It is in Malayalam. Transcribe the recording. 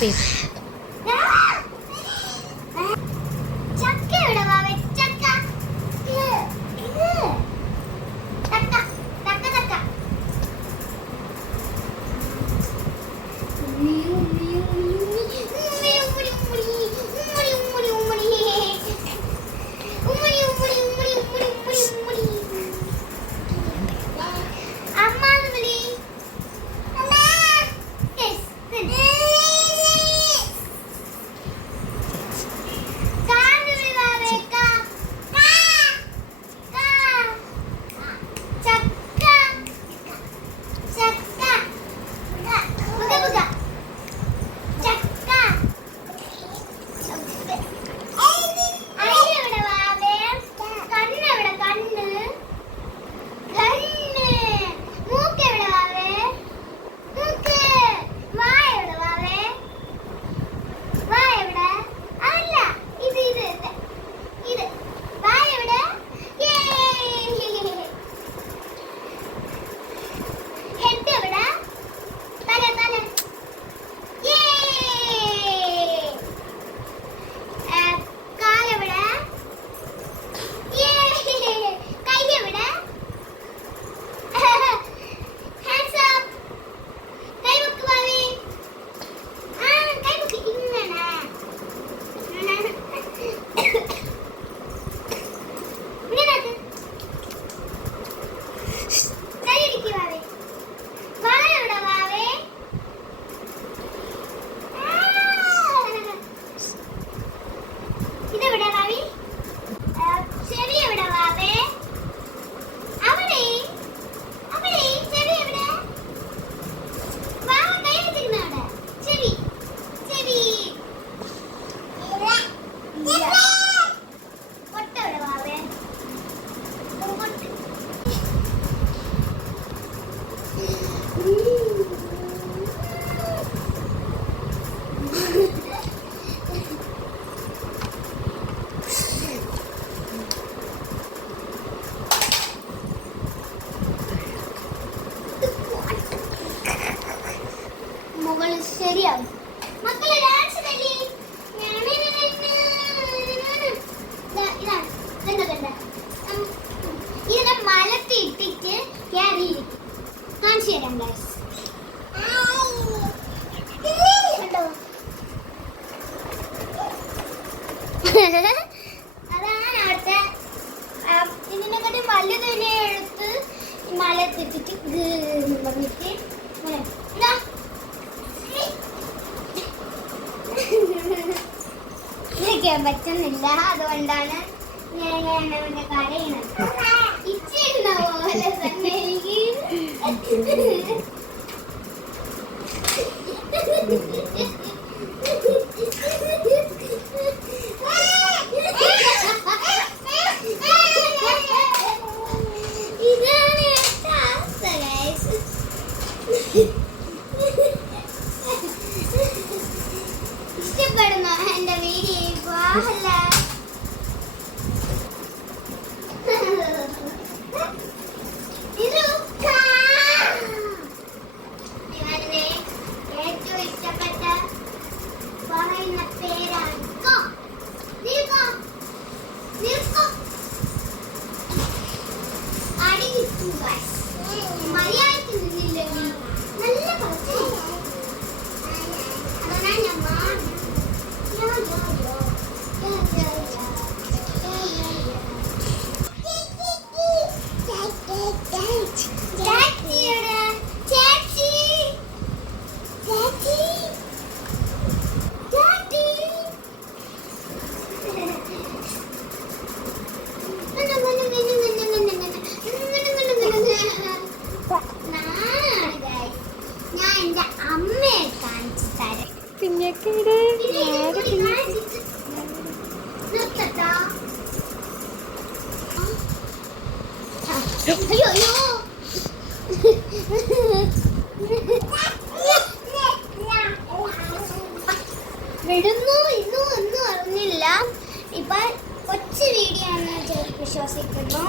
ചെയ്യും. ശരിയാവും മക്കളെ. ഡാൻസ് കളി ഇതിനെ മലത്തി ഇട്ടിട്ട് കയറിയിരിക്കും. കാണിച്ചു തരാം ഗൈസ്. അതാണ് അടുത്ത. ഇതിനെക്കാട്ടി വലുത് തന്നെ എടുത്ത് മലത്തിട്ടിട്ട് പറഞ്ഞിട്ട് ഇരിക്കാൻ പറ്റുന്നില്ല. അതുകൊണ്ടാണ് ഞാൻ അവന്റെ കരയുന്നത്. ഇച്ചിരുന്ന പോലെ തന്നെ ഇതാണ് അവസ്ഥ ഗൈസ്. ഇഷ്ടപ്പെടുന്നോ എന്റെ വീഡിയോ? ഏറ്റവും ഇഷ്ടപ്പെട്ട പറയുന്ന പേരാണ് മര്യാദക്ക് നിന്നില്ലെങ്കിൽ നല്ല പച്ച. അതാണ് ഞാൻ എന്റെ അമ്മയെ കാണിച്ചു തരാം. പിന്നെ അയ്യോ അയ്യോ വിടുന്നു ഇന്നും ഒന്നും അറിഞ്ഞില്ല. ഇപ്പൊ കൊച്ചു വീഡിയോ ആണ് വിശ്വസിക്കുന്നു.